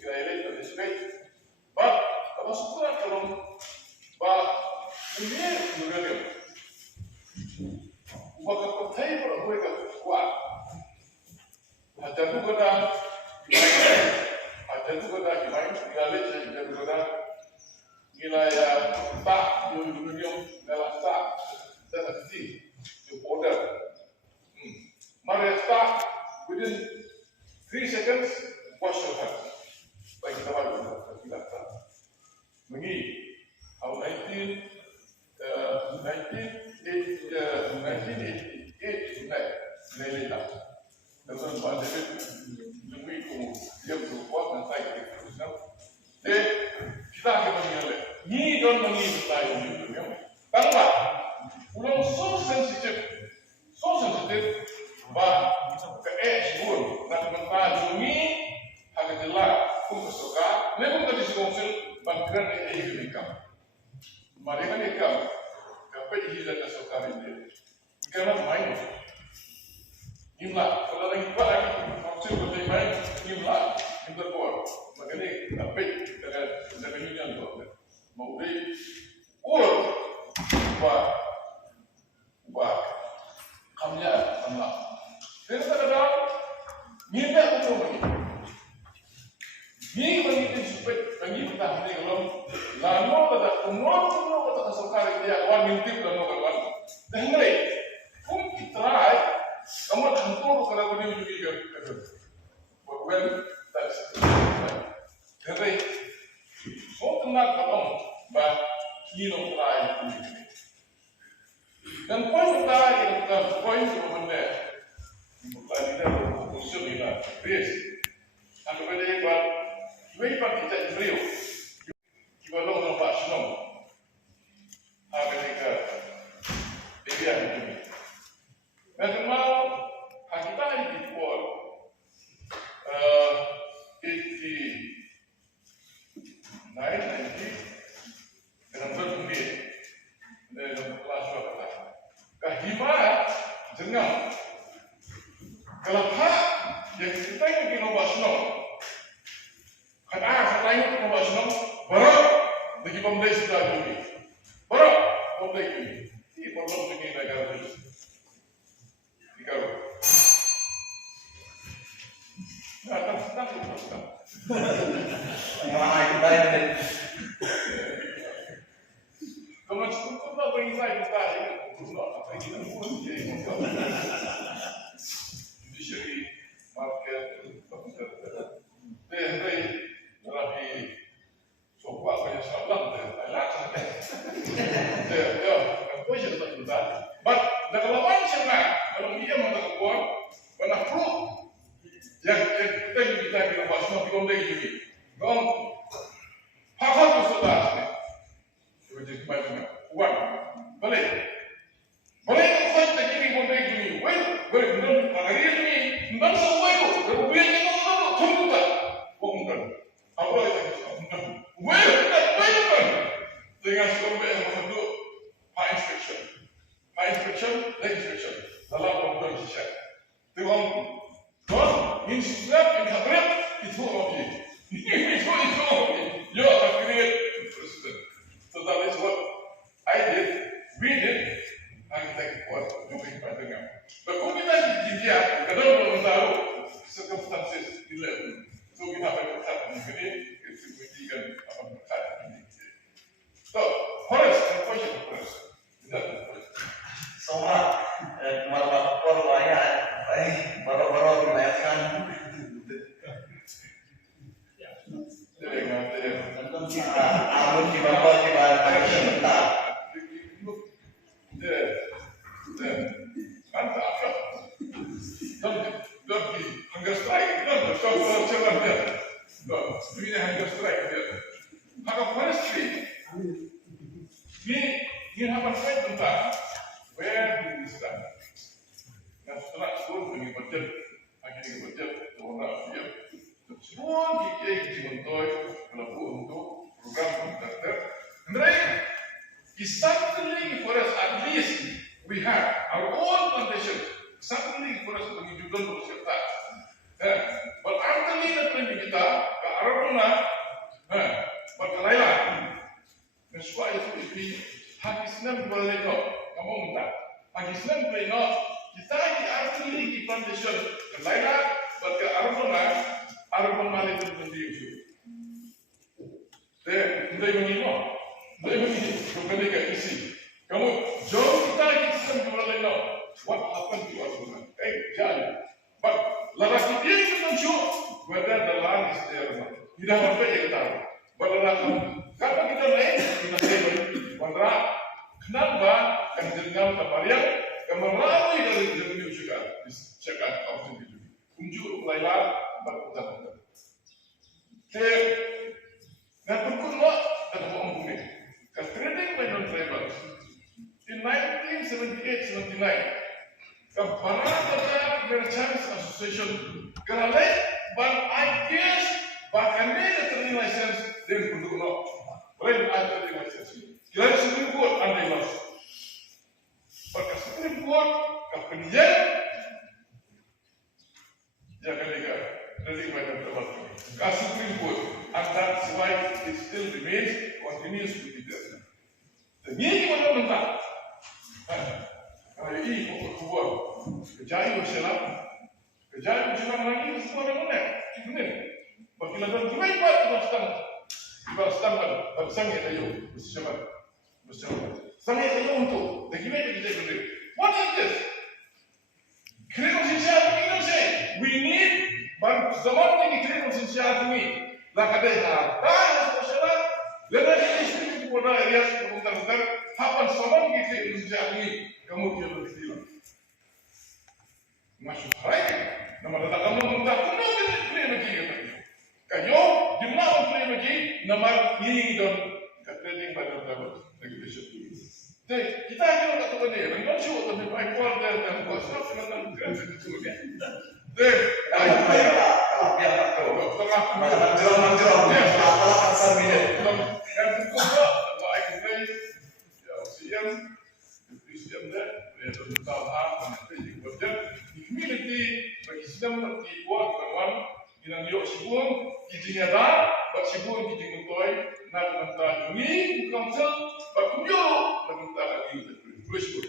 violate the respect. But kalau sekolah kalau ini mengalir, maka percaya pada mereka kuat. Ada tu kata, violate jadi kata nilai tak dulu dalam tak terhenti to order. Mari start within 3 seconds. Wash your hands. Baik kita baru kita mengi. Tahun 1988 Nelita. Dalam bahasa lebih kumum dia berbuat dan saya kita. Kita akan mengenal. Ni don mengi betul ni. Tangga. Ulang so sensitive. Bah ke pun nak mentah ni agak jelas pun kesuka. Lepas tadi sekonsul bangkran ini ikam. Mereka ni ikam. Apa hilang kesuka ini? Kerana main. Imla. Kalau lagi kuat lagi konsul boleh main imla. Interpol. Makanya apa dengan union tu. Mau beri buat kamnya kamlah. Jadi kadang minta untuk bagi supaya bagi kita ni kalau lama kata umur kata kesukar dia kawan mintip dan kawan. Dan mereka pun try kamu tentu kalau kau ni juga well that's jadi so tenang kamu bah kilo try dan poin utama kita poin sebenarnya kita usul ini base angka pada buat kita beriu kita long pas long apa mereka dia ini dan mau kita ini buat 90 dalam berkumpulan dalam kelas berapa kahimah jenang kalau hak yang kita ingin inovasi kata lain inovasi baru bagi pemerintah sudah jadi baru pemerintah ini problem ini negara ini dikau tak kalau cukup tak bagi saya kita ini apa kita pun judiciary market dari rapi sopa banyak salam terlalu apa yang kita tunjuk but dalam macamnya kalau dia mengatakan banyak pro yang kita inovasi mau diomong juga dong hak itu sudah jadi macamnya uang boleh kita begini boleh begini boleh belum hari ini belum semua itu kemudian itu tunggu tak bukan apa itu dengan sebab yang itu high inspection dalam program sisat dengan inspection yang berat itu okey itu ya akhirnya president so that is what we did architect was doing pandangan but kung kita dia kadang belum tahu circumstances di level so kita berkata begini kita apa berkata ini so forest and forest semua marwah perwaya baru dilayakkan amun di bawah di bawah sebentar Tapi hunger strike itu coba dia. Ini hunger strike dia. Maka forestry ini apa saya tentang where do we start? Nah setelah sekolah ini budget, akhirnya budget orang dia semua kita dibentuk kalau untuk program kontraktor. Mereka certainly for us at least we have our own plantation. Certainly for us menunjukkan berserta. But after kita Aruna, berkelailah. Mesua itu ipi, hak Islam berlego, kamu minta. Hak Islam berlego, kita di asli di plantation, kelailah, berke Aruna itu sendiri. Mulai begini, bukan dekat isi. Kamu jauh kita di Islam berlego. What happened to Aruna? Jangan. But lalaki dia itu tunjuk whether the land is there or not. Tidak sampai dia ketahui. Lalaki kalau kita naik kita sebut pada kenapa yang jenam terpariang kemelalui dari dunia juga disegak opsi itu. Tunjuk Laila berputar-putar. Dan berkunlah dan mengumpulkan. Trading by non-tribals in 1978-79. Kebanyakan Merchants Association kerana ideas bahkan ini trading license dari penduduk no, boleh ada trading license. Kira Supreme Court andai mas, bahkan Supreme Court kepenjat jangan dengar trading macam terbaik. Ke Supreme Court, and that's why it still remains continues to be there. Jadi mana mentah? Kalau ini pokok kuat, kejayaan bersalah lagi semua orang mana? Benar. Bagi lawan kita kita stang bersangnya tayo, bersama. Sangnya tayo untuk, bagaimana kita benar? What is this? Kritik sosial ini say, we need, zaman ini kritik sosial ini, lah kadai harta sosial, lepas ini sedikit pada area sebentar, hapan zaman ini kritik sosial ini, kamu dia berkira. Masuk hari. Nama data kamu mentak kuno kita play lagi kata. Kayo jumlah play lagi nama ini dan trading pada lagi besok. Jadi kita akan kata pada dia, dan show tapi baik kuat dan kuasa dengan grafik itu dia. Jadi biar tak tahu. Manjrom. Salah pasal minit. Yang kedua, baik play. Ya, siang. Siang dah. Dia tahu apa trading kerja. Community bagi Islam terti buat kawan dengan yuk sibun kijinya dah, bak sibun kijing utoi nak mentah juni council bak kumyo nak mentah lagi terus.